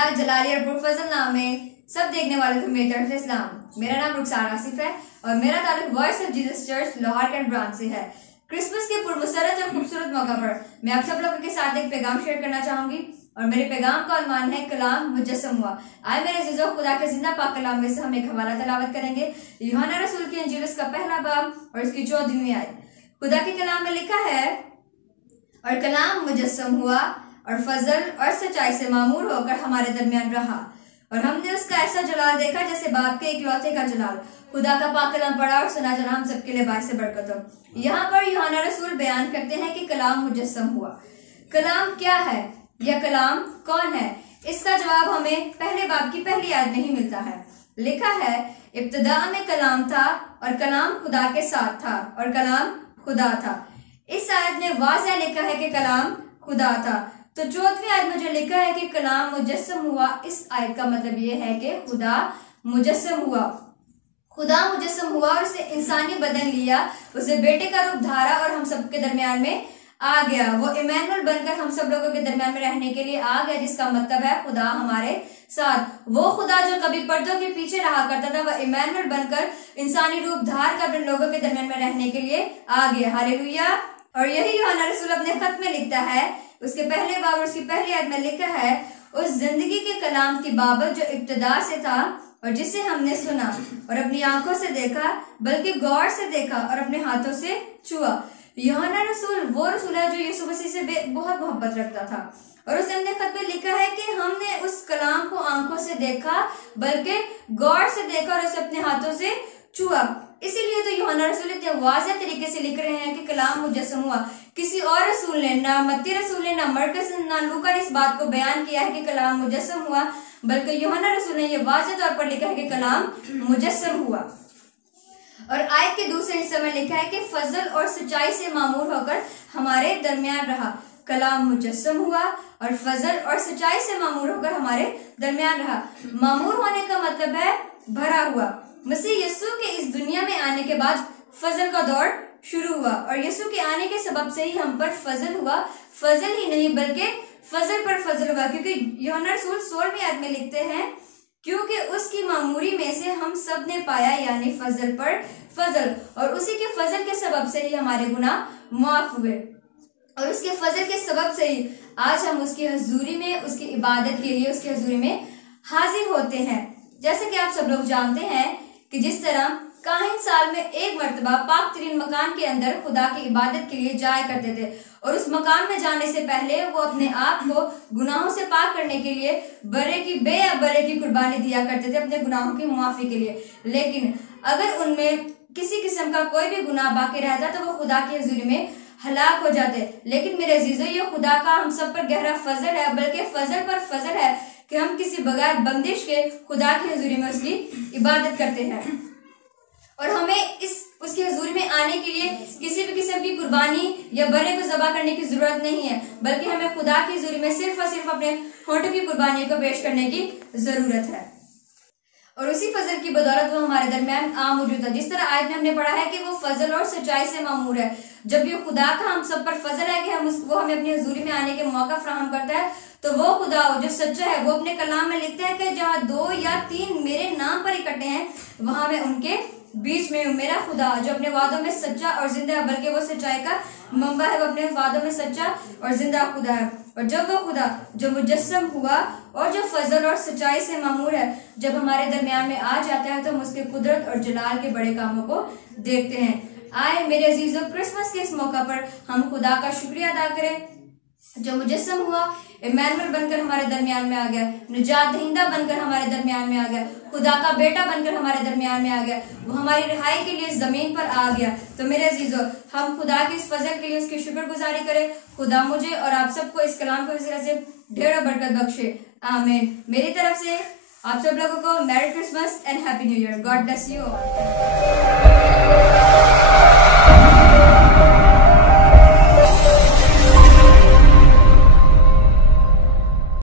मिलाद जलाली और पुरफजल नाम में सब देखने वालों को मेरी तरफ से इस्लाम। मेरा नाम रुखसार आसिफ है और मेरा ताल्लुक voice of Jesus church Lahore cantt branch से है। क्रिसमस के पुरमसरत और खूबसूरत मौका पर मैं आप सब लोगों के साथ एक पैगाम शेयर करना चाहूंगी और मेरे पैगाम का उन्वान है कलाम मुजस्सम हुआ। आए मेरे अज़ीज़ों, खुदा के जिंदा पाक कलाम में से हम एक हवाला तलावत करेंगे, यूहन्ना रसूल की इंजील उसका पहला बाब और इसकी 14वीं आयत। खुदा के कलाम में लिखा है, और कलाम मुजस्सम हुआ और फजल और सच्चाई से मामूर होकर हमारे दरमियान रहा और हमने उसका ऐसा जलाल देखा जैसे बाप के इकलौते का जलाल। खुदा का पाक कलाम पढ़ा और सुना जाना हम सबके लिए बाइस बरकत हो। यहाँ पर यूहन्ना रसूल बयान करते हैं कि कलाम मुजस्सम हुआ। कलाम क्या है या कलाम कौन है? इसका जवाब हमें पहले बाब की पहली आयत में ही मिलता है। लिखा है, इब्तिदा में कलाम था और कलाम खुदा के साथ था और कलाम खुदा था। इस आयत में वाज़ह लिखा है कि कलाम खुदा था। तो 14वीं आयत में जो लिखा है कि कलाम मुजस्सम हुआ, इस आयत का मतलब ये है कि खुदा मुजस्सम हुआ। खुदा मुजस्सम हुआ और उसे इंसानी बदन लिया, उसे बेटे का रूप धारा और हम सबके दरमियान में आ गया। वो इमैनुअल बनकर हम सब लोगों के दरमियान में रहने के लिए आ गया, जिसका मतलब है खुदा हमारे साथ। वो खुदा जो कभी पर्दों के पीछे रहा करता था, वह इमैनुअल बनकर इंसानी रूप धार कर लोगों के दरमियान में रहने के लिए आ गया। हालेलुया। और यही यूहन्ना रसूल अपने खत में लिखता है, उसके पहले बाब और उसकी पहली आयत में लिखा है, उस जिंदगी के कलाम की बाबत जो इब्तिदा से था और जिसे हमने सुना और अपनी आंखों से देखा, बल्कि गौर से देखा और अपने हाथों से छुआ। यूहन्ना रसूल वो रसूल है जो यीशु मसीह से बहुत मोहब्बत रखता था और उसने अपने खत में लिखा है कि हमने उस कलाम को आंखों से देखा, बल्कि गौर से देखा और उसे अपने हाथों से छुआ। इसीलिए तो यूहन्ना रसूल इतने वाज़ेह तरीके से लिख रहे हैं कि कलाम मुजस्सम हुआ। किसी और रसूल ने, ना मत्ती रसूल ने, ना मरकस, ना लूका ने इस बात को बयान किया है कि कलाम मुजस्सम हुआ, बल्कि यूहन्ना रसूल ने यह वाज़ेह तौर पर लिखा है कि कलाम मुजस्सम हुआ। और आयत के दूसरे हिस्से में लिखा है कि फजल और सच्चाई से मामूर होकर हमारे दरमियान रहा। कलाम मुजस्सम हुआ और फजल और सच्चाई से मामूर होकर हमारे दरमियान रहा। मामूर होने का मतलब है भरा हुआ। मसीह यीशु के इस दुनिया में आने के बाद फजल का दौर शुरू हुआ और यीशु के आने के सबब से ही हम पर फजल हुआ। फजल ही नहीं बल्कि फजल पर फजल हुआ, क्योंकि यूहन्ना रसूल 16वीं आयत में लिखते हैं, क्योंकि उसकी मामूरी में से हम सब ने पाया, यानी फजल पर फजल, और उसी के फजल के सबब से ही हमारे गुनाह माफ हुए और उसके फजल के सबब से ही आज हम उसकी हजूरी में, उसकी इबादत के लिए उसकी हजूरी में हाजिर होते हैं। जैसे कि आप सब लोग जानते हैं कि जिस तरह काहिन साल में एक मर्तबा पाक तरीन मकान के अंदर खुदा की इबादत के लिए जाया करते थे और उस मकान में जाने से पहले वो अपने आप को गुनाहों से पाक करने के लिए बरे की कुर्बानी दिया करते थे अपने गुनाहों की मुआफी के लिए। लेकिन अगर उनमें किसी किस्म का कोई भी गुनाह बाकी रहता तो वो खुदा की हजूरी में हलाक हो जाते। लेकिन मेरे अजीजों, ये खुदा का हम सब पर गहरा फजल है, बल्कि फजल पर फजल है कि हम किसी बगैर बंदिश के खुदा की हजूरी में उसकी इबादत करते हैं और हमें उसकी हजूरी में आने के लिए किसी भी किस्म की कुर्बानी या बरे को ज़बह करने की जरूरत नहीं है, बल्कि हमें खुदा की हजूरी में सिर्फ और सिर्फ अपने होंठों की कुर्बानी को पेश करने की जरूरत है और उसी फजल की बदौलत वो हमारे दरमियान आ मौजूद है। जिस तरह आयत में हमने पढ़ा है कि वो फजल और सच्चाई से मामूर है। जब ये खुदा का हम सब पर फजल है कि वो हमें अपनी हजूरी में आने के मौका फराहम करता है, तो वो खुदा जो सच्चा है वो अपने कलाम में लिखता है कि जहाँ 2 या 3 मेरे नाम पर इकट्ठे हैं, वहां मैं उनके बीच में हूँ। मेरा खुदा जो अपने वादों में सच्चा और जिंदा है, बल्कि वो सच्चाई का मंबा है, वो अपने वादों में सच्चा और जिंदा खुदा है। और जब वो खुदा जो मुजस्सम हुआ और जो फजल और सच्चाई से मामूर है, जब हमारे दरमियान में आ जाता है तो हम उसके कुदरत और जलाल के बड़े कामों को देखते हैं। आए मेरे अजीजों, क्रिसमस के इस मौका पर हम खुदा का शुक्रिया अदा करें जो मुजस्सम हुआ, इमैनुअल बनकर हमारे दरमियान में आ गया, निजात दहिंदा बनकर हमारे दरमियान में आ गया, खुदा का बेटा बनकर हमारे दरमियान में आ गया, वो हमारी रिहाई के लिए जमीन पर आ गया। तो मेरे अजीजों, हम खुदा के इस फजल के लिए उसकी शुक्रगुजारी करें। खुदा मुझे और आप सबको इस कलाम के वसीले से ढेरों बरकत बख्शे। आमीन। मेरी तरफ से आप सब लोगों को merry Christmas and happy new year. God bless you.